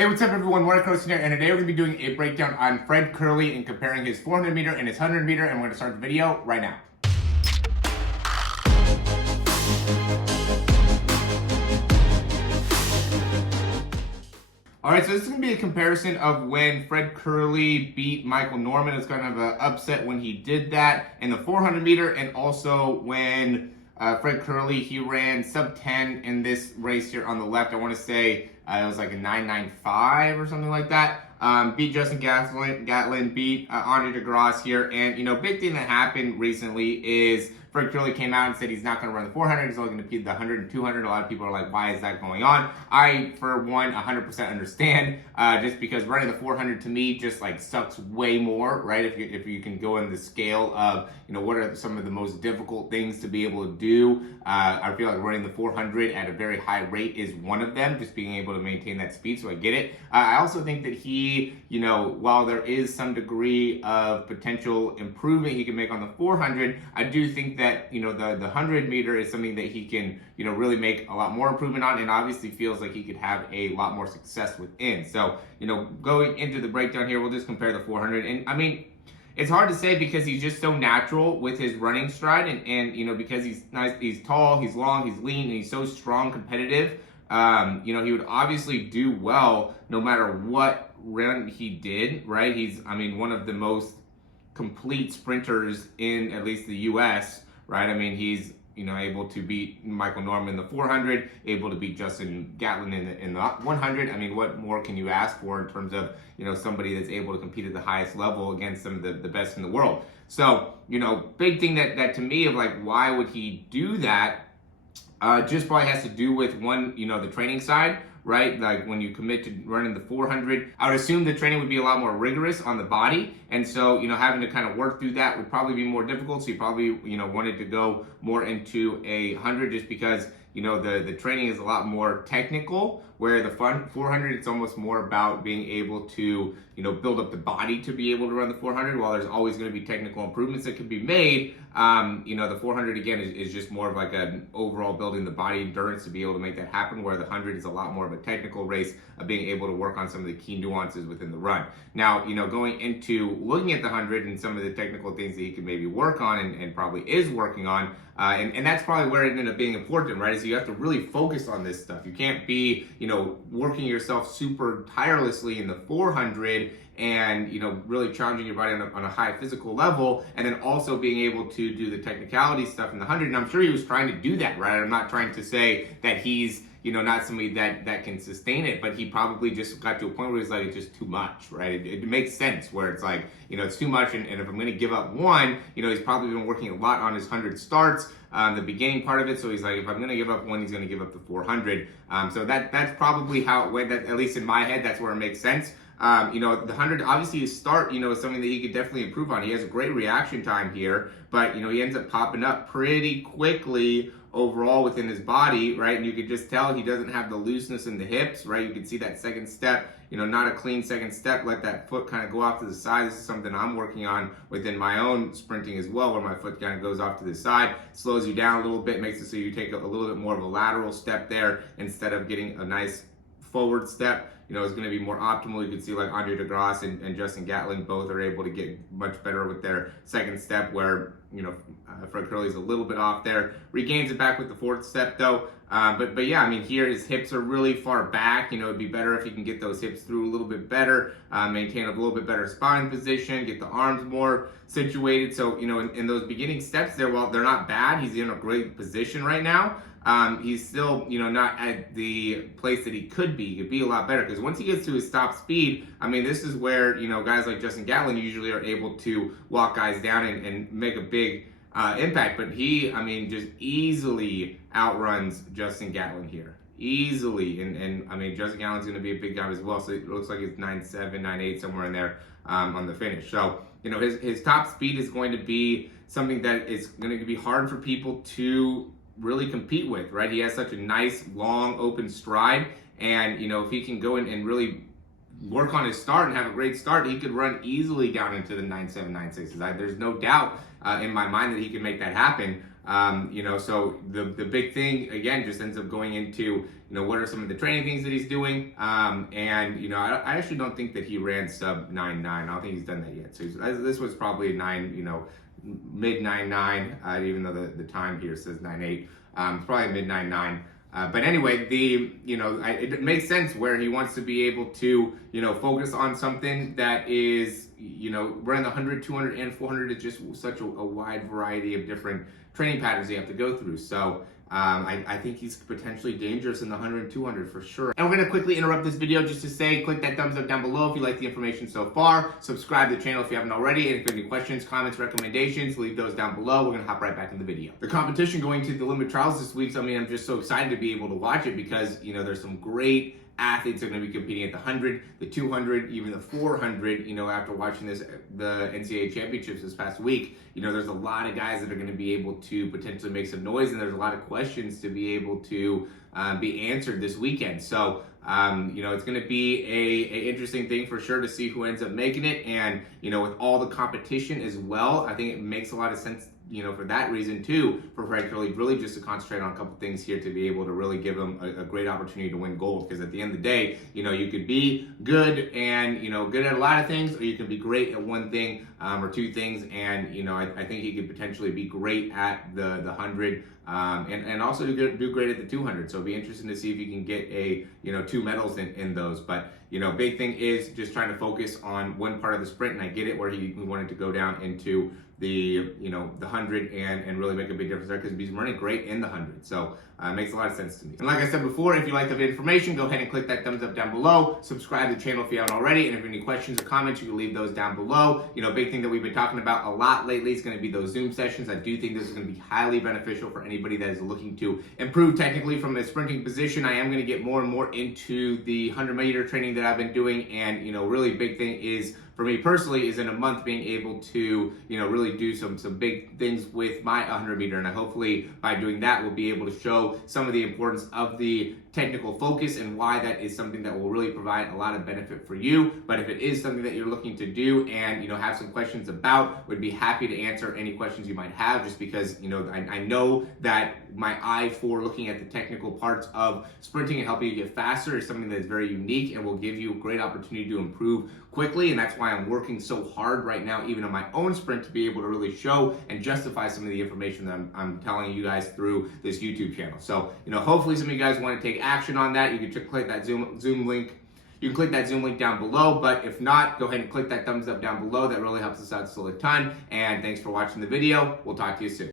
Hey, what's up everyone, Morey Croson here, and today we're going to be doing a breakdown on Fred Kerley and comparing his 400 meter and his 100 meter, and we're going to start the video right now. Alright, so this is going to be a comparison of when Fred Kerley beat Michael Norman. It's kind of an upset when he did that in the 400 meter, and also when Fred Kerley, he ran sub 10 in this race here on the left. I want to say it was like a 9.95 or something like that. Beat Justin Gatlin, beat Andre DeGrasse here. And, big thing that happened recently is Fred Kerley came out and said he's not going to run the 400. He's only going to beat the 100 and 200. A lot of people are like, why is that going on? I, for one, 100% understand, just because running the 400 to me just like sucks way more, right? If you can go in the scale of, what are some of the most difficult things to be able to do. I feel like running the 400 at a very high rate is one of them, just being able to maintain that speed, so I get it. I also think that he, while there is some degree of potential improvement he can make on the 400, I do think that, the 100 meter is something that he can, really make a lot more improvement on, and obviously feels like he could have a lot more success within. So, going into the breakdown here, we'll just compare the 400, and I mean, it's hard to say because he's just so natural with his running stride, and because he's nice, he's tall, he's long, he's lean, and he's so strong, competitive. He would obviously do well no matter what run he did, right? He's, one of the most complete sprinters in at least the U.S., right? He's, able to beat Michael Norman in the 400, able to beat Justin Gatlin in the 100. What more can you ask for in terms of, somebody that's able to compete at the highest level against some of the best in the world? So, big thing that to me of like, why would he do that? Just probably has to do with one, the training side, right? Like when you commit to running the 400, I would assume the training would be a lot more rigorous on the body. And so, having to kind of work through that would probably be more difficult. So you probably, wanted to go more into a 100 just because, the training is a lot more technical, where the 400, it's almost more about being able to, build up the body to be able to run the 400. While there's always going to be technical improvements that can be made, the 400 again is just more of like an overall building the body endurance to be able to make that happen, where the 100 is a lot more of a technical race of being able to work on some of the key nuances within the run. Now, going into looking at the 100 and some of the technical things that he could maybe work on and probably is working on, and that's probably where it ended up being important, right? Is you have to really focus on this stuff. You can't be, working yourself super tirelessly in the 400 and, really challenging your body on a high physical level, and then also being able to do the technicality stuff in the 100. And I'm sure he was trying to do that, right? I'm not trying to say that he's, not somebody that can sustain it, but he probably just got to a point where he's like, it's just too much, right? It makes sense where it's like, it's too much, and if I'm going to give up one, he's probably been working a lot on his 100 starts, the beginning part of it, so he's like, if I'm going to give up one, he's going to give up the 400. So that's probably how it went, at least in my head, that's where it makes sense. The 100, obviously his start, is something that he could definitely improve on. He has a great reaction time here, but, he ends up popping up pretty quickly overall within his body, right? And you could just tell he doesn't have the looseness in the hips, right? You can see that second step, not a clean second step, let that foot kind of go off to the side. This is something I'm working on within my own sprinting as well, where my foot kind of goes off to the side, slows you down a little bit, makes it so you take a little bit more of a lateral step there instead of getting a nice forward step. Is going to be more optimal. You can see like Andre DeGrasse and Justin Gatlin both are able to get much better with their second step, where, Fred Kerley's a little bit off there. Regains it back with the fourth step though. But yeah, here his hips are really far back. It'd be better if he can get those hips through a little bit better, maintain a little bit better spine position, get the arms more situated. So, in those beginning steps there, while they're not bad, he's in a great position right now. He's still, not at the place that he could be. He could be a lot better, because once he gets to his top speed, this is where, guys like Justin Gatlin usually are able to walk guys down and make a big impact. But he, just easily outruns Justin Gatlin here. Easily. And Justin Gatlin's going to be a big guy as well. So it looks like it's 9.7, 9.8, somewhere in there on the finish. So, his top speed is going to be something that is going to be hard for people to really compete with, right? He has such a nice, long, open stride, and, if he can go in and really work on his start and have a great start, he could run easily down into the 9.7, 9.6s. There's no doubt in my mind that he can make that happen. So the big thing, again, just ends up going into, what are some of the training things that he's doing. And I actually don't think that he ran sub 9.9. I don't think he's done that yet. So this was probably mid 9.9, even though the time here says 9.8. It's probably mid 9.9. But anyway, it makes sense where he wants to be able to, focus on something that is, running the 100, 200, and 400 is just such a wide variety of different training patterns you have to go through. So I think he's potentially dangerous in the 100 and 200 for sure. And we're going to quickly interrupt this video just to say, click that thumbs up down below if you like the information so far. Subscribe to the channel if you haven't already. And if you have any questions, comments, recommendations, leave those down below. We're going to hop right back in the video. The competition going to the Limit Trials this week, I'm just so excited to be able to watch it because, there's some great athletes are going to be competing at the 100, the 200, even the 400, after watching the NCAA championships this past week, there's a lot of guys that are going to be able to potentially make some noise, and there's a lot of questions to be able to be answered this weekend. So, it's going to be a interesting thing for sure to see who ends up making it. And, with all the competition as well, I think it makes a lot of sense, for that reason too, for Fred Kerly, really just to concentrate on a couple things here to be able to really give him a great opportunity to win gold. Because at the end of the day, you could be good and, good at a lot of things, or you can be great at one thing or two things. And, I think he could potentially be great at the 100 and also do great at the 200. So it'll be interesting to see if he can get 2 medals in those. But, big thing is just trying to focus on one part of the sprint. And I get it where he wanted to go down into the 100 and really make a big difference there because he's running great in the 100. So it makes a lot of sense to me. And like I said before, if you like the information, go ahead and click that thumbs up down below. Subscribe to the channel if you haven't already. And if you have any questions or comments, you can leave those down below. Big thing that we've been talking about a lot lately is going to be those Zoom sessions. I do think this is going to be highly beneficial for anybody that is looking to improve technically from a sprinting position. I am going to get more and more into the 100-meter training that I've been doing. And, really big thing is, for me personally, is in a month being able to, really do some big things with my 100-meter. And hopefully by doing that, we'll be able to show some of the importance of the technical focus and why that is something that will really provide a lot of benefit for you. But if it is something that you're looking to do and, have some questions about, would be happy to answer any questions you might have, just because, I know that my eye for looking at the technical parts of sprinting and helping you get faster is something that is very unique and will give you a great opportunity to improve quickly. And that's why I'm working so hard right now, even on my own sprint, to be able to really show and justify some of the information that I'm telling you guys through this YouTube channel. So, hopefully some of you guys want to take action on that. You can click that Zoom link. You can click that Zoom link down below, but if not, go ahead and click that thumbs up down below. That really helps us out still a ton. And thanks for watching the video. We'll talk to you soon.